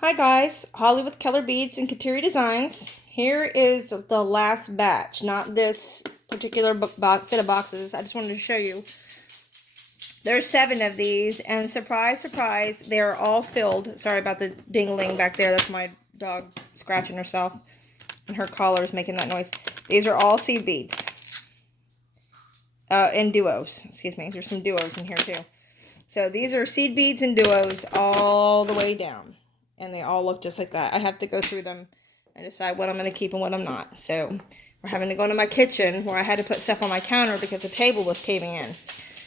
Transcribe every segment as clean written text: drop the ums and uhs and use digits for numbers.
Hi guys, Holly with Keller Beads and Katerie Designs. Here is the last batch, not this particular set of boxes. I just wanted to show you. There's 7 of these, and surprise, surprise, they're all filled. Sorry about the dingling back there. That's my dog scratching herself, and her collar is making that noise. These are all seed beads. And duos. Excuse me. There's some duos in here too. So these are seed beads and duos all the way down. And they all look just like that. I have to go through them and decide what I'm going to keep and what I'm not. So we're having to go into my kitchen where I had to put stuff on my counter because the table was caving in.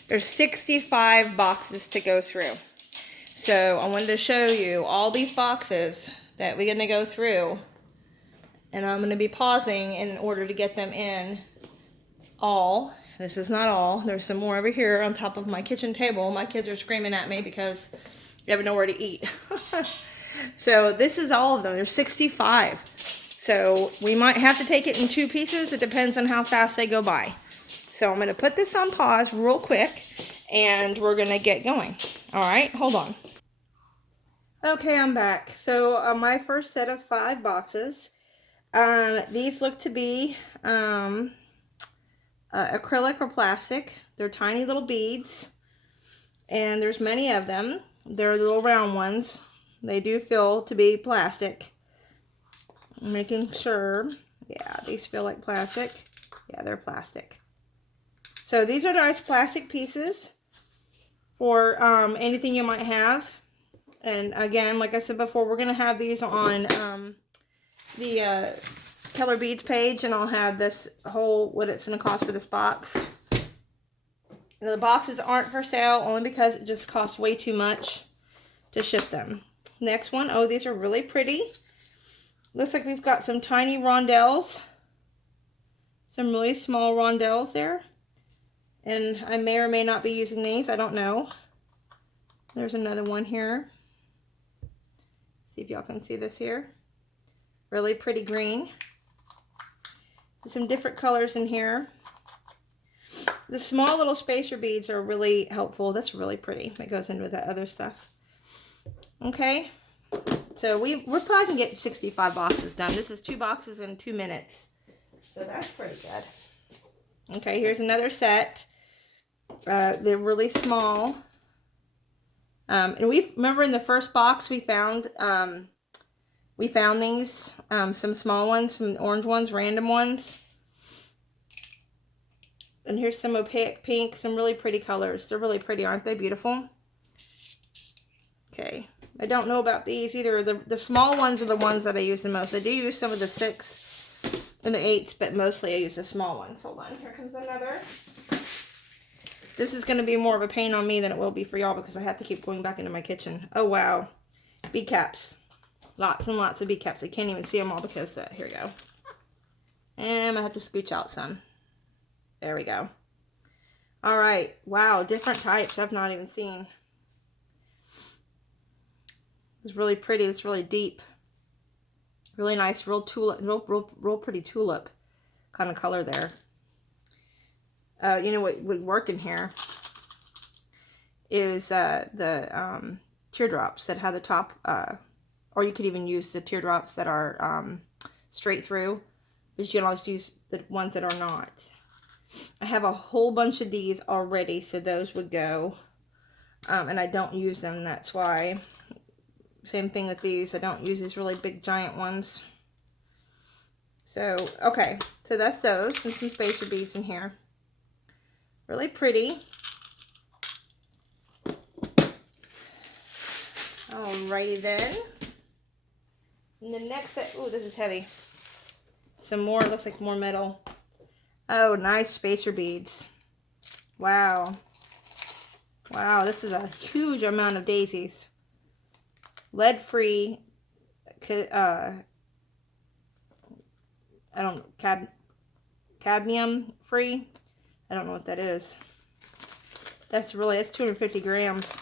There's 65 boxes to go through. So I wanted to show you all these boxes that we're going to go through. And I'm going to be pausing in order to get them in all. This is not all. There's some more over here on top of my kitchen table. My kids are screaming at me because they have nowhere to eat. So this is all of them. There's 65. So we might have to take it in 2 pieces. It depends on how fast they go by. So I'm going to put this on pause real quick and we're going to get going. All right, hold on. Okay, I'm back. So my first set of 5 boxes. These look to be acrylic or plastic. They're tiny little beads. And there's many of them. They're little round ones. They do feel to be plastic. I'm making sure. Yeah, these feel like plastic. Yeah, they're plastic. So these are nice plastic pieces for anything you might have. And again, like I said before, we're going to have these on the Keller Beads page. And I'll have this whole, what it's going to cost for this box. And the boxes aren't for sale only because it just costs way too much to ship them. Next one, oh, these are really pretty. Looks like we've got some tiny rondelles. Some really small rondelles there. And I may or may not be using these, I don't know. There's another one here. See if y'all can see this here. Really pretty green. Some different colors in here. The small little spacer beads are really helpful. That's really pretty. It goes in with that other stuff. Okay. So we're probably going to get 65 boxes done. This is 2 boxes in 2 minutes. So that's pretty good. Okay, here's another set. They're really small. And remember in the first box we found these, some small ones, some orange ones, random ones. And here's some opaque pink, some really pretty colors. They're really pretty, aren't they? Beautiful. Okay. I don't know about these either. The small ones are the ones that I use the most. I do use some of the 6 and the 8s, but mostly I use the small ones. Hold on. Here comes another. This is going to be more of a pain on me than it will be for y'all because I have to keep going back into my kitchen. Oh, wow. Bead caps. Lots and lots of bead caps. I can't even see them all because, here we go. And I'm going to have to scooch out some. There we go. All right. Wow. Different types I've not even seen. It's really pretty. It's really deep. Really nice. Real tulip. Real pretty tulip kind of color there. You know what would work in here is the teardrops that have the top, or you could even use the teardrops that are straight through, but you can also use the ones that are not. I have a whole bunch of these already, so those would go, and I don't use them, that's why. Same thing with these. I don't use these really big giant ones. So, okay. So that's those. And some spacer beads in here. Really pretty. Alrighty then. And the next set. Oh, this is heavy. Some more. It looks like more metal. Oh, nice spacer beads. Wow. Wow, this is a huge amount of daisies. Lead-free, cadmium free. I don't know what that is. That's 250 grams.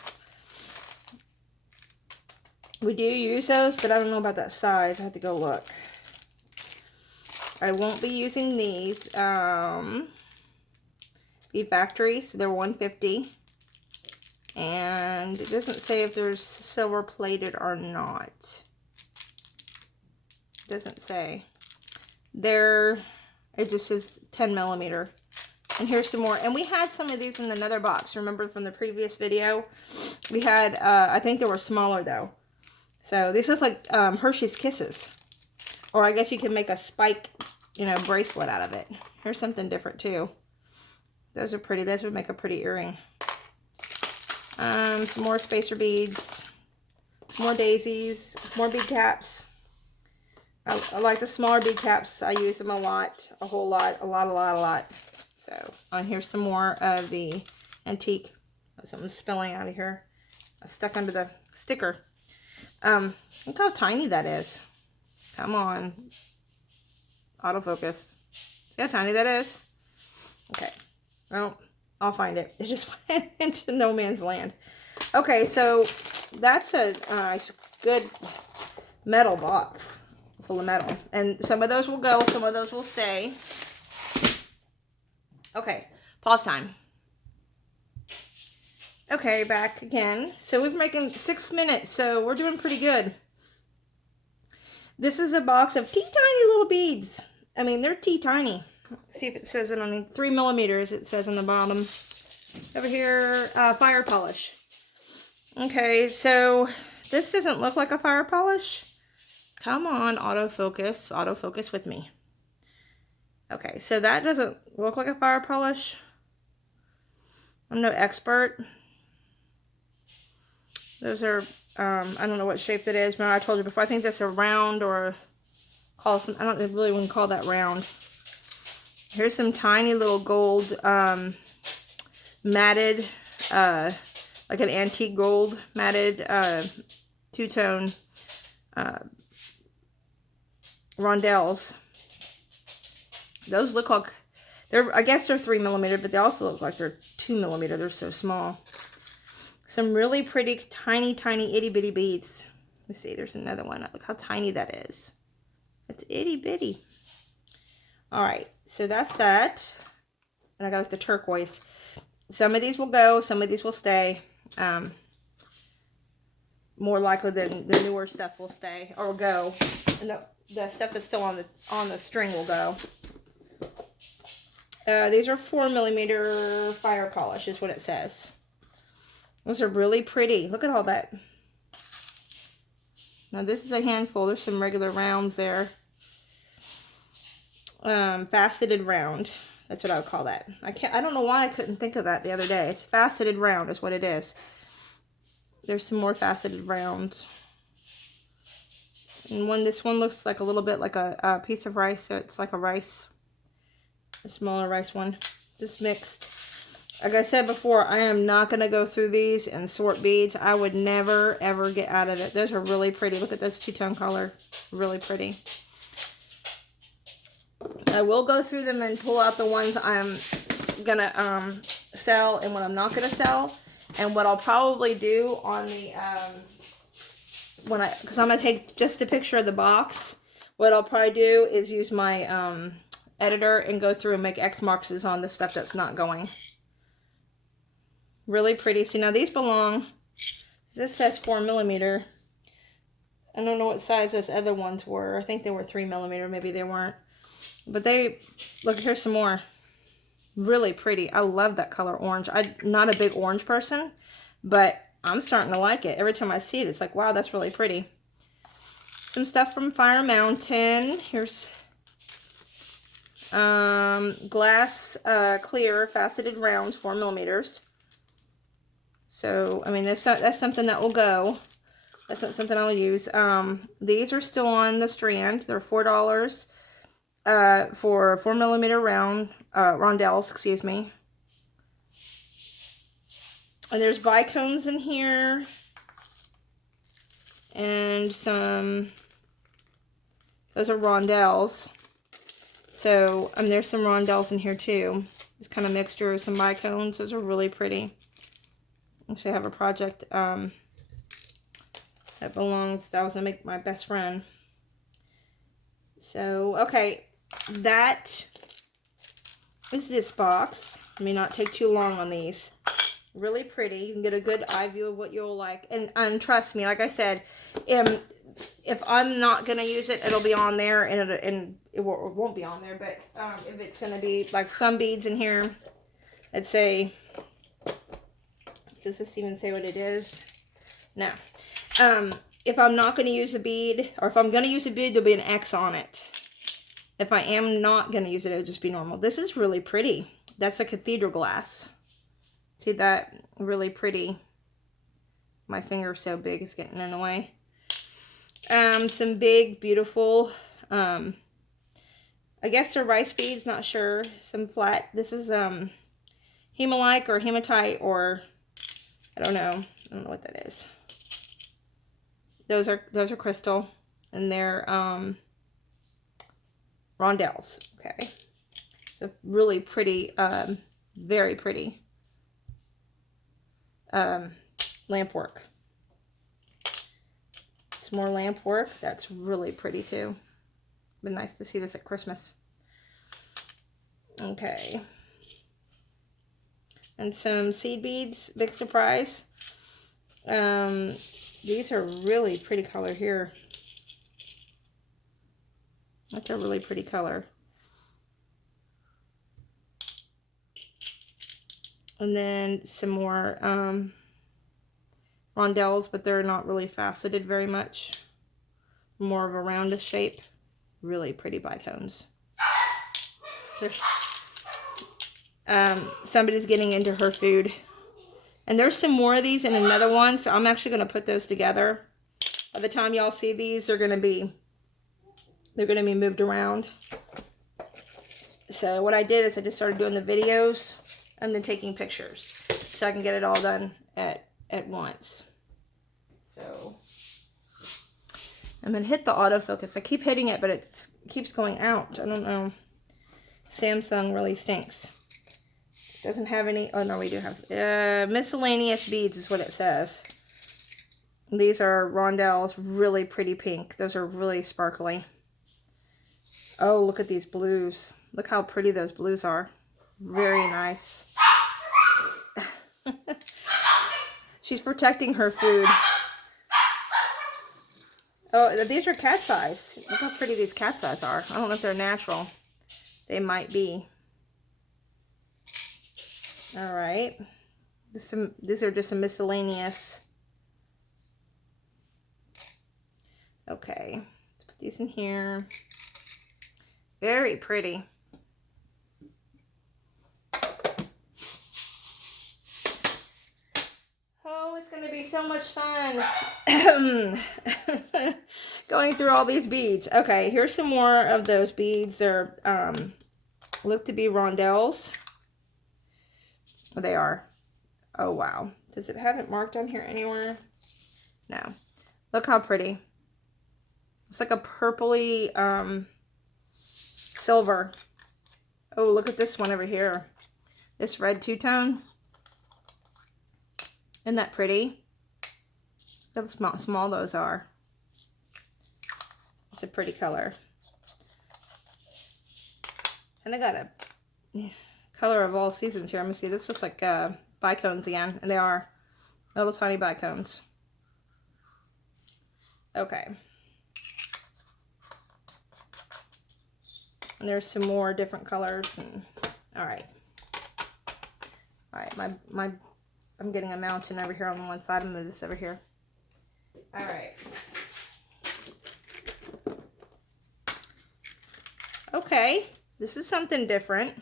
We do use those, but I don't know about that size. I have to go look. I won't be using these. Bead Factory, so they're 150. And it doesn't say if there's silver plated or not. doesn't say. There, it just says 10 millimeter. And here's some more. And we had some of these in another box. Remember from the previous video? We had, I think they were smaller though. So these look like Hershey's Kisses. Or I guess you can make a spike, you know, bracelet out of it. Here's something different too. Those are pretty. Those would make a pretty earring. Some more spacer beads. More daisies. More bead caps. I like the smaller bead caps. I use them a lot. A whole lot. A lot. So, and here's some more of the antique. Something's spilling out of here. I stuck under the sticker. Look how tiny that is. Come on. Autofocus. See how tiny that is? Okay. Well, I'll find it. It just went into no man's land. Okay, so that's a nice, good metal box full of metal. And some of those will go, some of those will stay. Okay, pause time. Okay, back again. So we've making 6 minutes, so we're doing pretty good. This is a box of teeny-tiny little beads. I mean, they're teeny-tiny. See if it says it on 3 millimeters, it says on the bottom. Over here, fire polish. Okay, so this doesn't look like a fire polish. Come on, autofocus. Autofocus with me. Okay, so that doesn't look like a fire polish. I'm no expert. Those are, I don't know what shape that is. Remember I told you before, I think that's a round or call some, I don't really want to call that round. Here's some tiny little gold matted, like an antique gold matted two-tone rondelles. Those look like, I guess they're 3 millimeter, but they also look like they're 2 millimeter. They're so small. Some really pretty, tiny, itty bitty beads. Let me see, there's another one. Look how tiny that is. It's itty bitty. All right, so that's that. And I got like the turquoise. Some of these will go, some of these will stay. More likely than the newer stuff will stay or go. And the stuff that's still on the string will go. These are 4 millimeter fire polish is what it says. Those are really pretty. Look at all that. Now this is a handful. There's some regular rounds there. Faceted round. That's what I would call that. I don't know why I couldn't think of that the other day. It's faceted round is what it is. There's some more faceted rounds. And this one looks like a little bit like a piece of rice. So it's like a rice. A smaller rice one. Just mixed. Like I said before, I am not going to go through these and sort beads. I would never, ever get out of it. Those are really pretty. Look at this two-tone color. Really pretty. I will go through them and pull out the ones I'm going to sell and what I'm not going to sell. And what I'll probably do on the, because I'm going to take just a picture of the box. What I'll probably do is use my editor and go through and make X marks on the stuff that's not going. Really pretty. See, now these belong, this says 4 millimeter. I don't know what size those other ones were. I think they were 3 millimeter. Maybe they weren't. But they, look, here's some more. Really pretty. I love that color orange. I'm not a big orange person, but I'm starting to like it. Every time I see it, it's like, wow, that's really pretty. Some stuff from Fire Mountain. Here's glass clear faceted rounds, 4 millimeters. So, I mean, that's something that will go. That's not something I'll use. These are still on the strand. They're $4 for 4 millimeter rondelles, excuse me. And there's bicones in here. And some, those are rondelles. So, there's some rondelles in here too. This kind of mixture of some bicones. Those are really pretty. Actually, I have a project that belongs, that I was going to make my best friend. So, okay, that is this box. Let me not take too long on these. Really pretty. You can get a good eye view of what you'll like. And trust me, like I said, if I'm not gonna use it, it'll be on there, and it won't be on there. But if it's gonna be like some beads in here, I'd say, does this even say what it is? No. If I'm not gonna use the bead, or if I'm gonna use a bead, there'll be an X on it. If I am not gonna use it, it'll just be normal. This is really pretty. That's a cathedral glass. See that? Really pretty. My finger's so big, it's getting in the way. Some big, beautiful, I guess they're rice beads, not sure. Some flat, this is, hemalike or hematite, or, I don't know what that is. Those are crystal, and they're, rondelles, okay. It's a really pretty, very pretty, lamp work. Some more lamp work. That's really pretty too. Been nice to see this at Christmas. Okay. And some seed beads. Big surprise. These are really pretty color here. That's a really pretty color. And then some more rondelles, but they're not really faceted very much. More of a roundish shape. Really pretty bicones. Somebody's getting into her food. And there's some more of these in another one, so I'm actually going to put those together. By the time y'all see these, they're going to be moved around. So what I did is I just started doing the videos and then taking pictures, so I can get it all done at once. So I'm going to hit the autofocus. I keep hitting it, but it keeps going out. I don't know. Samsung really stinks. Doesn't have any. Oh no, we do have miscellaneous beads is what it says. These are rondelles, really pretty pink. Those are really sparkly. Oh, look at these blues. Look how pretty those blues are. Very nice. She's protecting her food. Oh, these are cat size. Look how pretty these cat size are. I don't know if they're natural. They might be. All right. These are just some miscellaneous. Okay. Let's put these in here. Very pretty. Oh, it's going to be so much fun going through all these beads. Okay, here's some more of those beads. They're look to be rondelles. Oh, they are. Oh, wow. Does it have it marked on here anywhere? No. Look how pretty. It's like a purpley silver. Oh, look at this one over here. This red two-tone. Isn't that pretty? Look how small those are. It's a pretty color. And I got a color of all seasons here. I'm going to see. This looks like bicones again. And they are little tiny bicones. Okay. And there's some more different colors. And all right. All right. I'm getting a mountain over here on one side. I'm going to move this over here. All right. Okay. This is something different.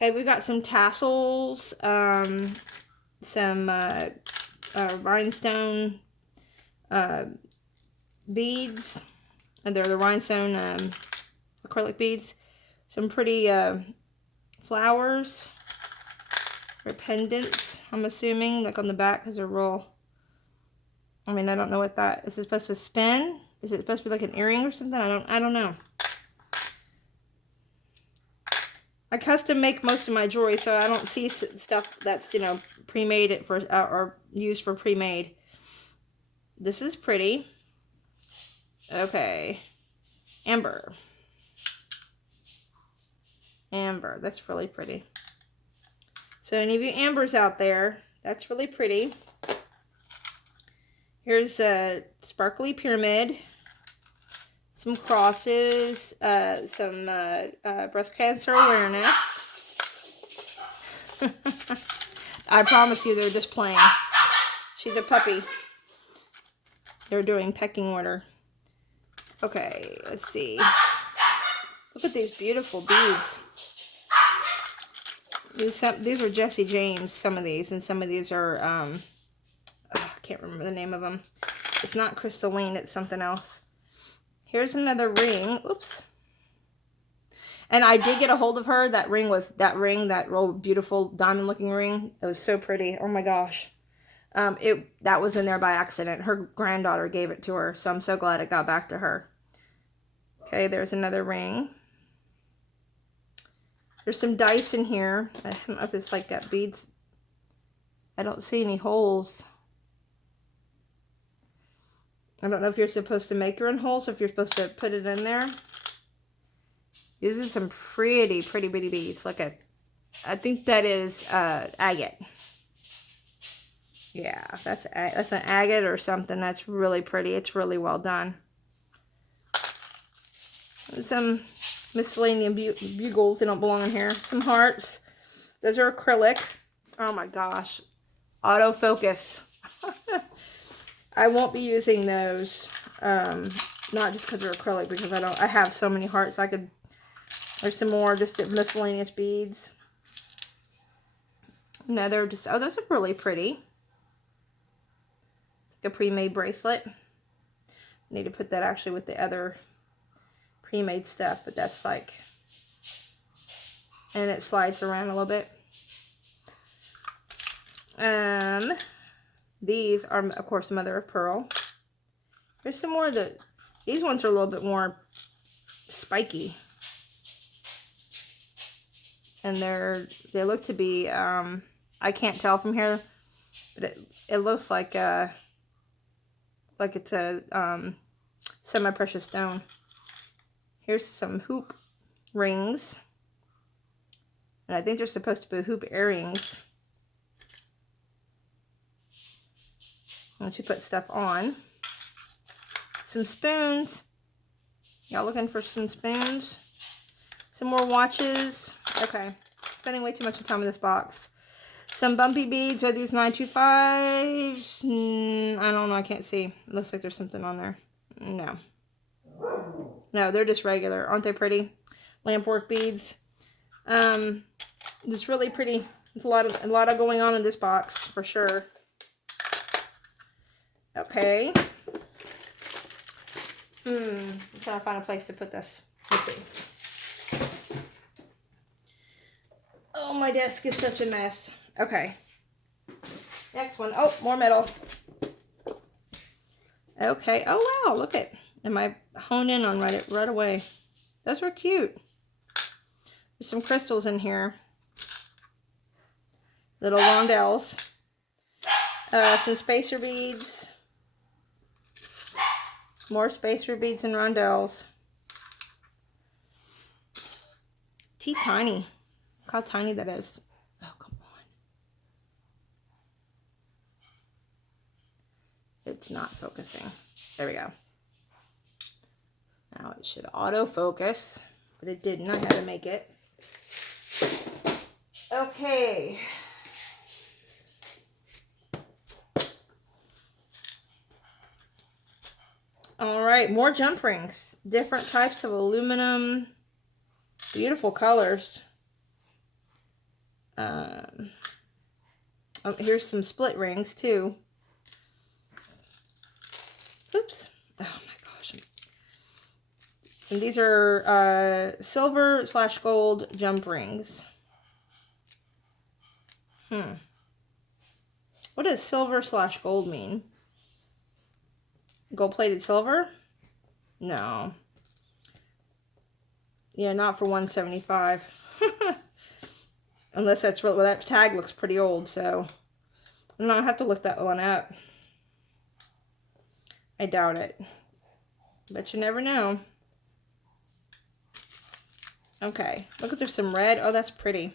Okay, we've got some tassels, some rhinestone beads, and they're the rhinestone acrylic beads. Some pretty flowers or pendants, I'm assuming, like on the back, because they're real. I mean, I don't know what that is. It supposed to spin? Is it supposed to be like an earring or something? I don't know. I custom make most of my jewelry, so I don't see stuff that's, you know, pre-made for or used for pre-made. This is pretty. Okay. Amber. Amber. That's really pretty. So any of you ambers out there, that's really pretty. Here's a sparkly pyramid, some crosses, some breast cancer awareness. I promise you they're just playing. She's a puppy. They're doing pecking order. Okay, let's see. Look at these beautiful beads. These are Jesse James, some of these, and some of these are, I can't remember the name of them. It's not crystalline, it's something else. Here's another ring. Oops. And I did get a hold of her. That ring, that real beautiful diamond looking ring. It was so pretty. Oh my gosh. That was in there by accident. Her granddaughter gave it to her, so I'm so glad it got back to her. Okay, there's another ring. There's some dice in here. I don't know if it's like got beads. I don't see any holes. I don't know if you're supposed to make your own holes, if you're supposed to put it in there. These are some pretty bitty beads. Look at, I think that is agate. Yeah, that's an agate or something. That's really pretty. It's really well done. And some miscellaneous bugles. They don't belong in here. Some hearts. Those are acrylic. Oh my gosh. Autofocus. I won't be using those. Not just because they're acrylic, because I have so many hearts. There's some more just miscellaneous beads. No, they're just, oh, those are really pretty. It's like a pre-made bracelet. I need to put that actually with the other pre-made stuff, but that's like, and it slides around a little bit. These are, of course, mother of pearl. There's some more these ones are a little bit more spiky. And they look to be, I can't tell from here, but it looks like it's a semi-precious stone. Here's some hoop rings. And I think they're supposed to be hoop earrings. Once you put stuff on. Some spoons. Y'all looking for some spoons? Some more watches. Okay. Spending way too much time in this box. Some bumpy beads. Are these 925s? I don't know. I can't see. It looks like there's something on there. No. No, they're just regular. Aren't they pretty? Lampwork beads. It's really pretty. There's a lot of going on in this box for sure. Okay. I'm trying to find a place to put this. Let's see. Oh, my desk is such a mess. Okay. Next one. Oh, more metal. Okay. Oh, wow. Look at. Am I honed in on right away? Those were cute. There's some crystals in here. Little rondelles. Some spacer beads. More spacer beads and rondelles. Tiny. Look how tiny that is. Oh, come on. It's not focusing. There we go. Now it should autofocus, but it didn't. I had to make it. Okay. All right, more jump rings. Different types of aluminum. Beautiful colors. Oh, here's some split rings too. Oops. Oh my gosh. So these are silver/gold jump rings. What does silver/gold mean? Gold-plated silver? No. Yeah, not for $175. Unless that's real. Well, that tag looks pretty old, so I don't know. I'll have to look that one up. I doubt it. But you never know. Okay. Look at, there's some red. Oh, that's pretty.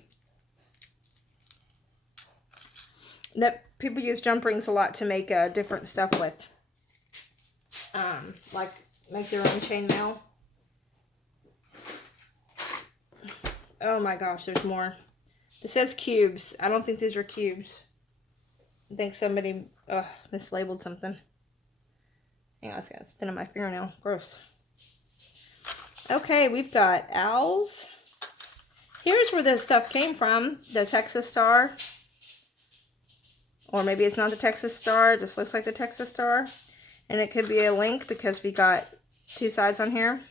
That people use jump rings a lot to make different stuff with. like make their own chainmail. Oh my gosh, there's more. This says cubes. I don't think these are cubes. I think somebody mislabeled something. Hang on, it's got something on my fingernail. Gross. Okay, we've got owls. Here's where this stuff came from. The Texas Star. Or maybe it's not the Texas Star. It just looks like the Texas Star. And it could be a link because we got two sides on here.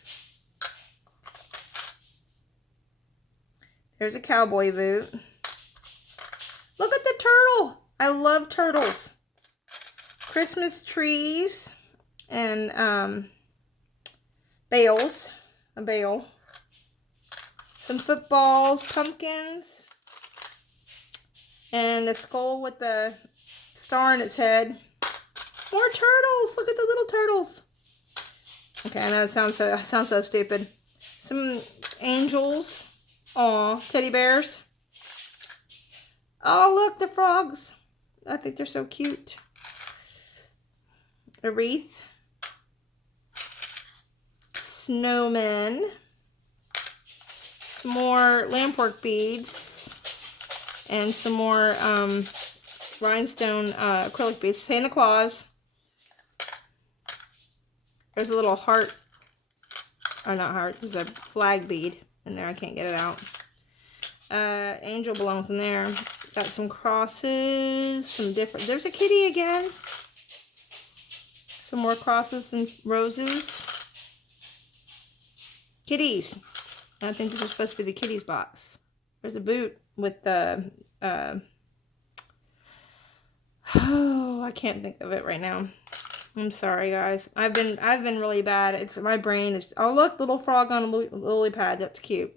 There's a cowboy boot. Look at the turtle. I love turtles. Christmas trees and bales. A bale. Some footballs, pumpkins. And the skull with the star in its head. More turtles. Look at the little turtles. Okay, I know it sounds so stupid. Some angels. Aw, teddy bears. Oh, look, the frogs. I think they're so cute. A wreath. Snowmen. Some more lampwork beads. And some more rhinestone acrylic beads. Santa Claus. There's a little heart. Or not heart. There's a flag bead in there. I can't get it out. Angel belongs in there. Got some crosses. Some different. There's a kitty again. Some more crosses and roses. Kitties. I think this is supposed to be the kitties box. There's a boot with the oh, I can't think of it right now. I'm sorry, guys. I've been really bad. It's my brain is. Oh, look, little frog on a lily pad. That's cute.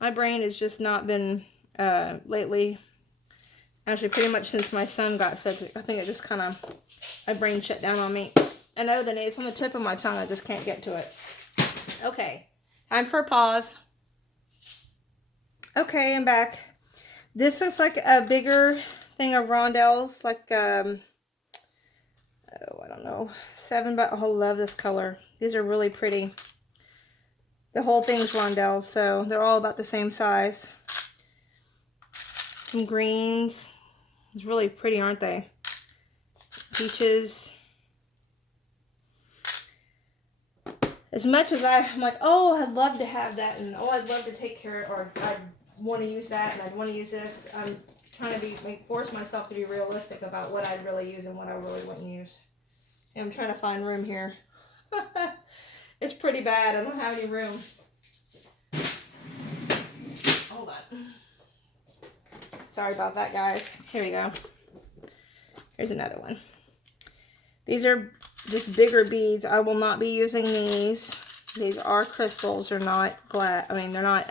My brain has just not been lately. Actually, pretty much since my son got sick. I think it just kind of my brain shut down on me. I know the name. It's on the tip of my tongue. I just can't get to it. Okay, time for a pause. Okay, I'm back. This looks like a bigger thing of rondelles, like oh, I don't know, 7 by. Oh, I love this color. These are really pretty. The whole thing's rondelles, so they're all about the same size. Some greens. It's really pretty, aren't they? Peaches. As much as I'm like, oh, I'd love to have that, and oh, I'd love to take care of, or I'd want to use that, and I'd want to use this. I'm trying to force myself to be realistic about what I'd really use and what I really wouldn't use. And I'm trying to find room here. It's pretty bad. I don't have any room. Hold on. Sorry about that, guys. Here we go. Here's another one. These are just bigger beads. I will not be using these. These are crystals. They're not glass. I mean, they're not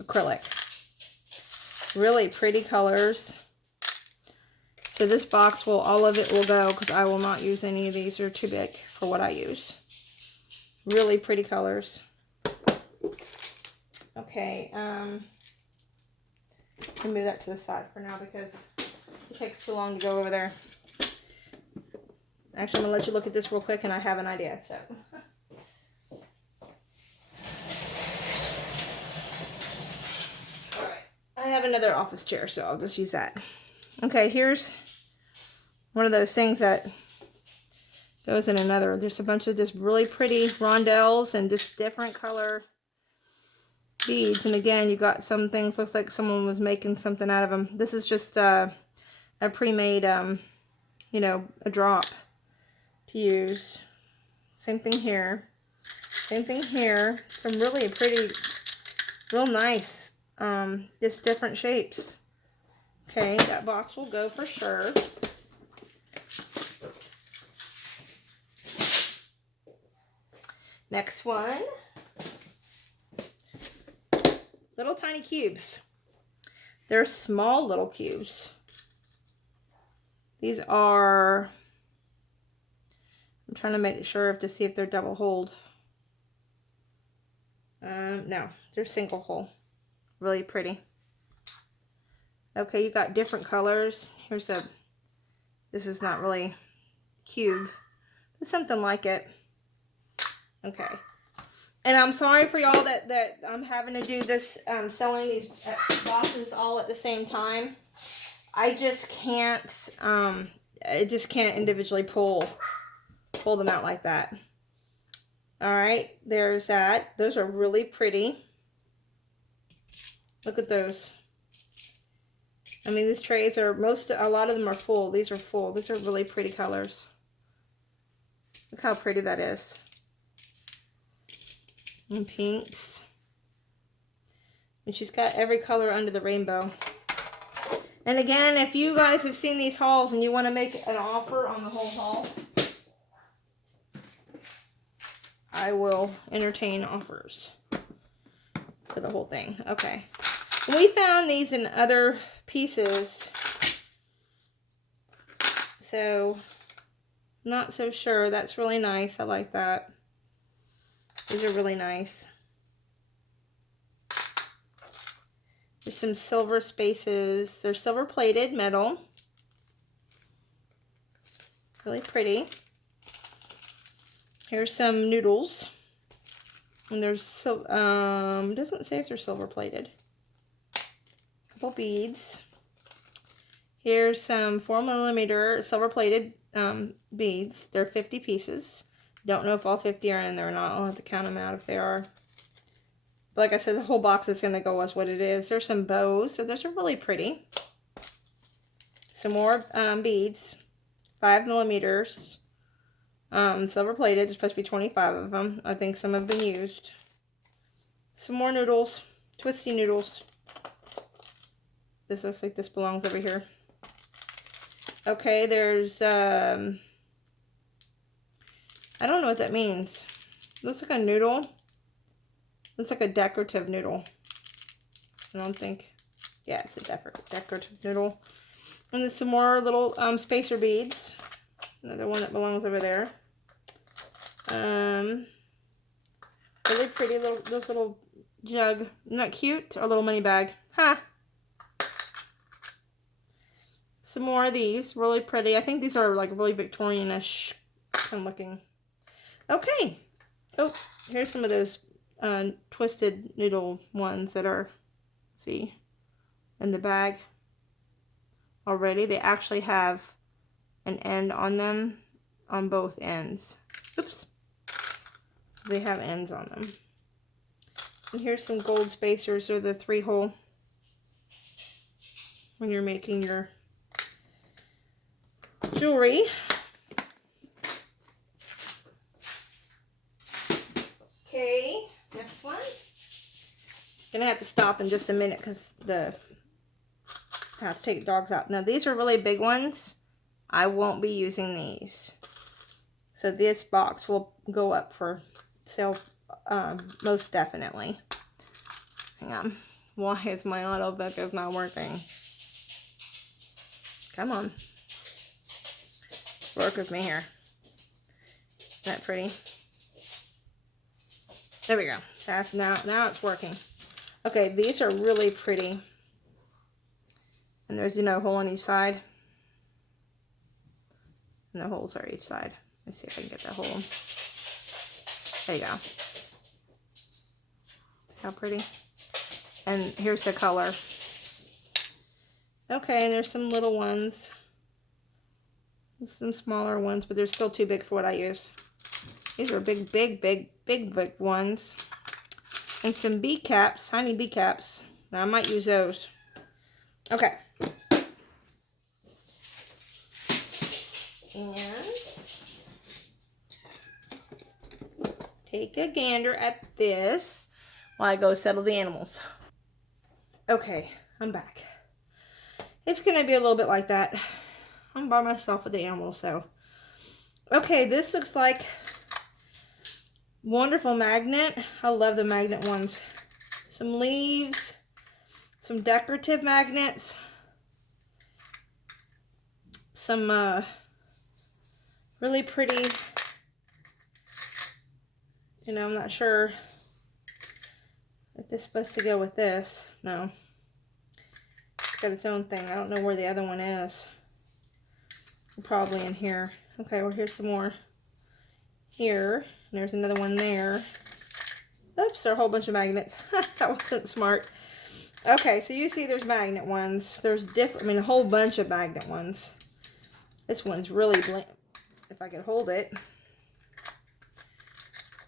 acrylic. Really pretty colors. So this box will, all of it will go because I will not use any of these. They're too big for what I use. Really pretty colors. Okay, I'll move that to the side for now because it takes too long to go over there. Actually, I'm going to let you look at this real quick and I have an idea. So, alright. I have another office chair, so I'll just use that. Okay, here's one of those things that goes in another. There's a bunch of just really pretty rondelles and just different color beads. And again, you got some things, looks like someone was making something out of them. This is just a pre-made, you know, a drop to use. Same thing here. Same thing here. Some really pretty, real nice, just different shapes. Okay, that box will go for sure. Next one. Little tiny cubes. They're small little cubes. These are, I'm trying to make sure to see if they're double holed. No, they're single hole. Really pretty. Okay, you got different colors. Here's a, this is not really cube. Something like it. Okay. And I'm sorry for y'all that I'm having to do this, sewing these boxes all at the same time. I just can't, individually pull them out like that. All right, there's that. Those are really pretty. Look at those. I mean, these trays are, a lot of them are full. These are full. These are really pretty colors. Look how pretty that is. And pinks. And she's got every color under the rainbow. And again, if you guys have seen these hauls and you want to make an offer on the whole haul, I will entertain offers for the whole thing. Okay. We found these in other pieces, so not so sure. That's really nice. I like that. These are really nice. There's some silver spaces. They're silver plated metal. Really pretty. Here's some noodles. And there's, doesn't say if they're silver plated. Couple beads. Here's some 4mm silver plated beads. They're 50 pieces. Don't know if all 50 are in there or not. I'll have to count them out if they are. But like I said, the whole box is going to go as what it is. There's some bows. So those are really pretty. Some more beads. 5mm. Silver plated. There's supposed to be 25 of them. I think some have been used. Some more noodles. Twisty noodles. This looks like this belongs over here. Okay, there's, I don't know what that means. Looks like a noodle. Looks like a decorative noodle. I don't think, yeah, it's a decorative noodle. And there's some more little spacer beads. Another one that belongs over there. Really pretty those little jug. Isn't that cute? Or little money bag. Ha! Some more of these, really pretty. I think these are like really Victorian-ish kind of looking. Okay. Oh, here's some of those twisted noodle ones that are, see, in the bag already. They actually have an end on them on both ends. Oops. They have ends on them. And here's some gold spacers, or the 3-hole when you're making your jewelry. Okay, next one. Gonna have to stop in just a minute because I have to take the dogs out. Now these are really big ones. I won't be using these. So this box will go up for sale most definitely. Hang on. Why is my auto book is not working? Come on. Work with me here. Isn't that pretty? There we go. That's now it's working. Okay, these are really pretty. And there's, a hole on each side. And the holes are each side. Let's see if I can get that hole. There you go. How pretty. And here's the color. Okay, and there's some little ones. Some smaller ones, but they're still too big for what I use. These are big ones. And some bead caps, tiny bead caps. Now I might use those. Okay. And take a gander at this while I go settle the animals. Okay, I'm back. It's gonna be a little bit like that. I'm by myself with the animals, so. Okay, this looks like wonderful magnet. I love the magnet ones. Some leaves, some decorative magnets, some really pretty, I'm not sure if this is supposed to go with this. No. It's got its own thing. I don't know where the other one is. probably in here. Okay, well, here's some more here. And there's another one there. Oops, there are a whole bunch of magnets. That wasn't smart. Okay, so you see there's magnet ones. There's a whole bunch of magnet ones. This one's really if I could hold it.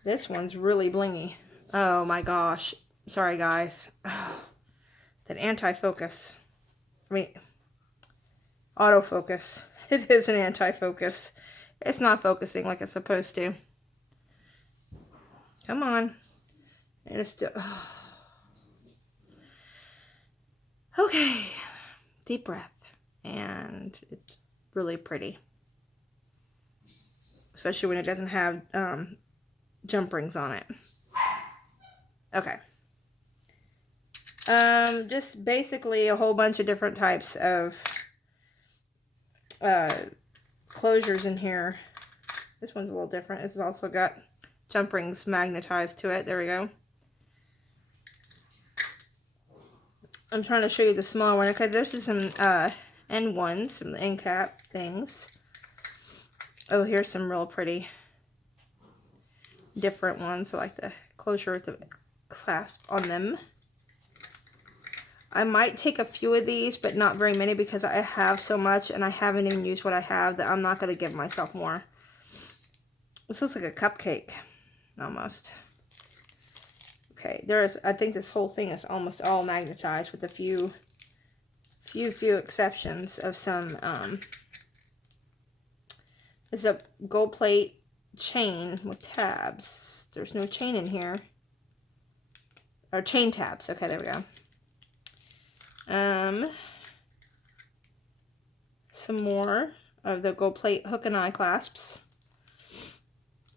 This one's really blingy. Oh my gosh. Sorry, guys. Oh, that anti-focus. Autofocus. It is an anti-focus. It's not focusing like it's supposed to. Come on. And it's still... Oh. Okay. Deep breath. And it's really pretty. Especially when it doesn't have jump rings on it. Okay. Just basically a whole bunch of different types of closures in here. This one's a little different. This has also got jump rings magnetized to it. There we go. I'm trying to show you the small one. Okay, there's some end ones, some end cap things. Oh, here's some real pretty different ones. I like the closure with the clasp on them. I might take a few of these, but not very many because I have so much and I haven't even used what I have that I'm not going to give myself more. This looks like a cupcake, almost. Okay, I think this whole thing is almost all magnetized with a few exceptions of some, there's a gold plate chain with tabs. There's no chain in here. Or chain tabs. Okay, there we go. Some more of the gold plate hook and eye clasps.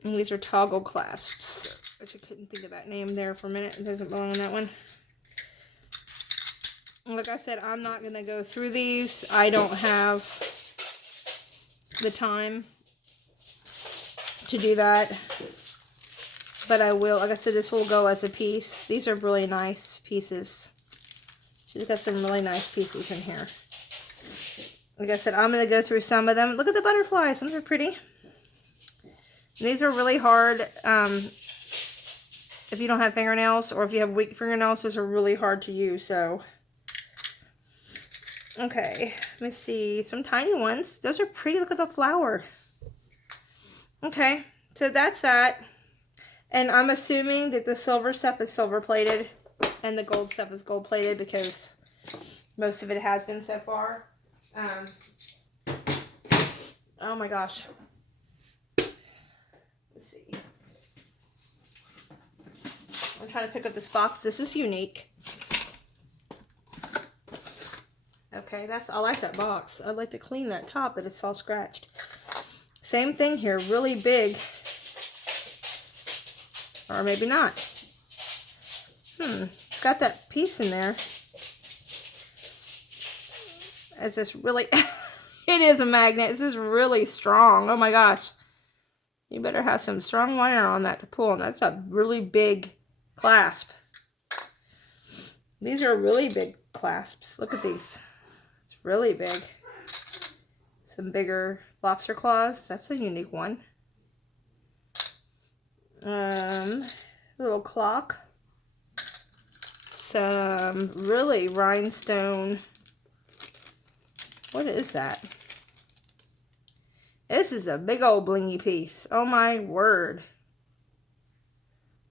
And these are toggle clasps, which I couldn't think of that name there for a minute. It doesn't belong on that one. Like I said, I'm not going to go through these. I don't have the time to do that. But I will. Like I said, this will go as a piece. These are really nice pieces. She's got some really nice pieces in here. Like I said, I'm going to go through some of them. Look at the butterflies. Those are pretty. And these are really hard. If you don't have fingernails or if you have weak fingernails, those are really hard to use. So, okay. Let me see. Some tiny ones. Those are pretty. Look at the flower. Okay. So that's that. And I'm assuming that the silver stuff is silver plated. And the gold stuff is gold plated because most of it has been so far. Oh my gosh. Let's see. I'm trying to pick up this box. This is unique. Okay, I like that box. I'd like to clean that top, but it's all scratched. Same thing here, really big. Or maybe not. It's got that piece in there. It's just really, it is a magnet. This is really strong. Oh my gosh. You better have some strong wire on that to pull. And that's a really big clasp. These are really big clasps. Look at these. It's really big. Some bigger lobster claws. That's a unique one. Little clock. Some really rhinestone. What is that? This is a big old blingy piece. Oh my word.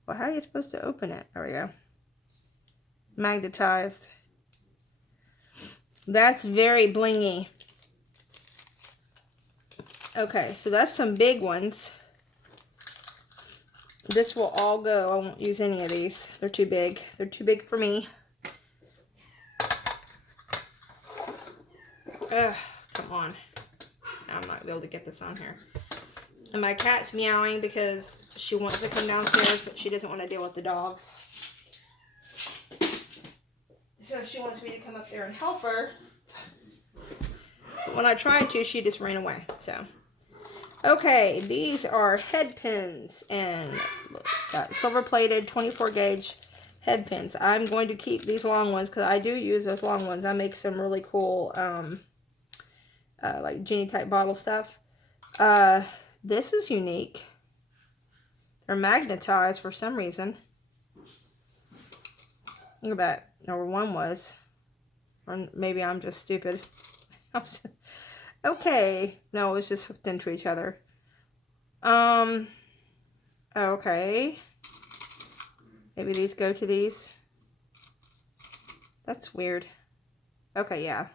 Well, how are you supposed to open it? There we go. Magnetized. That's very blingy. Okay, so that's some big ones. This will all go. I won't use any of these. They're too big. They're too big for me. Ugh, come on. I'm not going to be able to get this on here. And my cat's meowing because she wants to come downstairs, but she doesn't want to deal with the dogs. So she wants me to come up there and help her. But when I tried to, she just ran away. So, okay, these are head pins. And look, got silver plated 24 gauge head pins. I'm going to keep these long ones because I do use those long ones. I make some really cool like genie type bottle stuff. This is unique. They're magnetized for some reason. Look at that. Number one was. Or maybe I'm just stupid. Okay. No, it was just hooked into each other. Okay. Maybe these go to these. That's weird. Okay, yeah.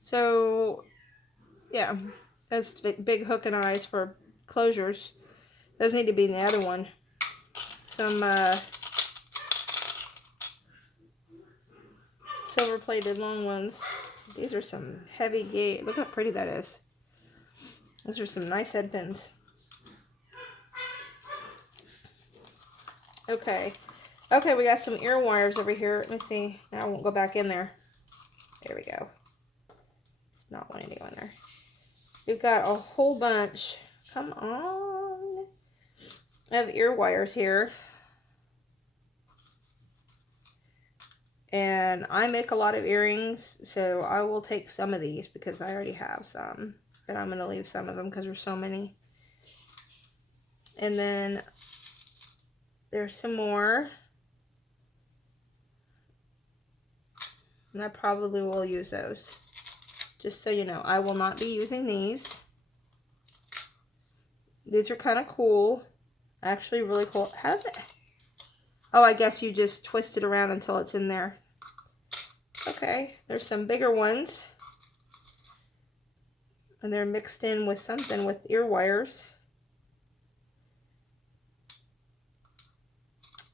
So, yeah. That's big hook and eyes for closures. Those need to be in the other one. Some, silver plated long ones. These are some heavy gauge. Look how pretty that is. Those are some nice head pins. Okay. Okay, we got some ear wires over here. Let me see. Now I won't go back in there. There we go. It's not wanting to go in there. We've got a whole bunch. Come on. Of ear wires here. And I make a lot of earrings, so I will take some of these because I already have some. But I'm going to leave some of them because there's so many. And then there's some more. And I probably will use those. Just so you know, I will not be using these. These are kind of cool. Actually really cool. How did it... Oh, I guess you just twist it around until it's in there. Okay, there's some bigger ones. And they're mixed in with something with ear wires.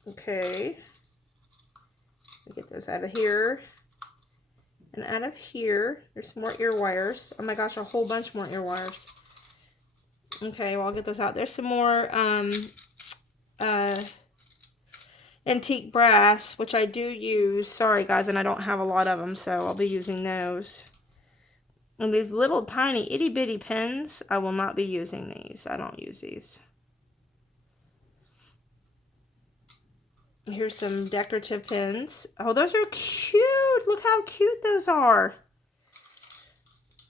Okay. Get those out of here. And out of here, there's some more ear wires. Oh my gosh, a whole bunch more ear wires. Okay, well, I'll get those out. There's some more antique brass, which I do use. Sorry, guys, and I don't have a lot of them, so I'll be using those. And these little tiny itty-bitty pins, I will not be using these. I don't use these. Here's some decorative pins. Oh, those are cute. Look how cute those are.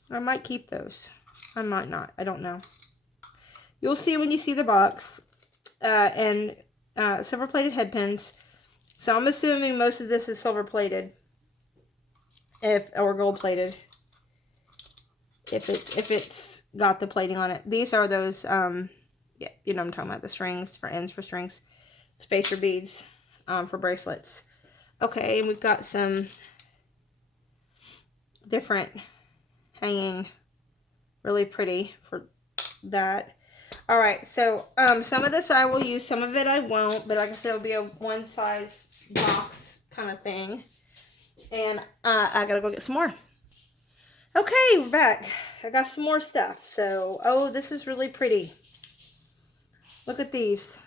I might keep those. I might not. I don't know. You'll see when you see the box. And silver plated head pins. So I'm assuming most of this is silver plated. Or gold plated. If it's got the plating on it. These are those, yeah, you know what I'm talking about. The strings, for ends for strings. Spacer beads. For bracelets. Okay, and we've got some different hanging, really pretty for that. All right, so some of this I will use, some of it I won't, but like I said, it'll be a one size box kind of thing. And I gotta go get some more. Okay, we're back. I got some more stuff. So, oh, this is really pretty. Look at these.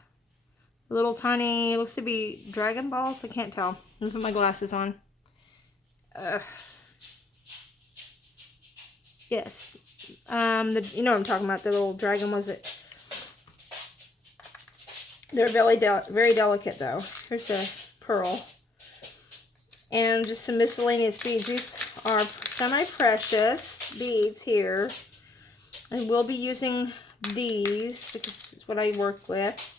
Little tiny, looks to be Dragon Balls. I can't tell. Let me put my glasses on. Yes. You know what I'm talking about. The little dragon ones that... They're very delicate, though. Here's a pearl. And just some miscellaneous beads. These are semi-precious beads here. I will be using these because it's what I work with.